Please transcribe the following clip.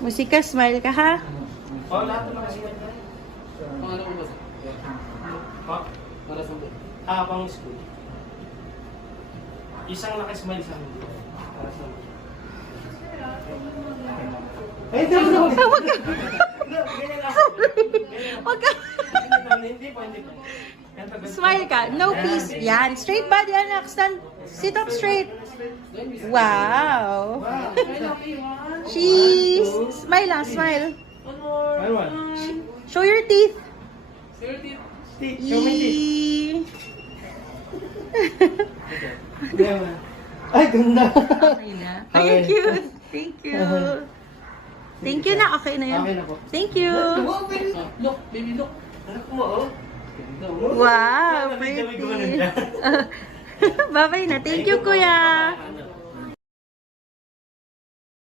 Musika, smile ka ha? Oh, lahat naman kasi. Pangalan ko ba? Pa? Para sa mga. Pang school. Isang nakasmile sa amin. Para sa mga. Ay, hindi ako. Wag ka. Ganyan lang. Wag ka. Hindi pa. Smile ka. No peace. Yan. Straight body, anak. Stand. Sit up straight. Wow. Cheese. Smile lang, smile. Ano? Show your teeth. Show me teeth. Yee. Ay, ganda. Okay na. Thank you. Thank you. Thank you na. Okay na yan. Okay na po. Thank you. Look, baby, look. Anak mo, oh. Wow, May pretty. gawin ko na dyan. Bye-bye na. Thank you, kuya.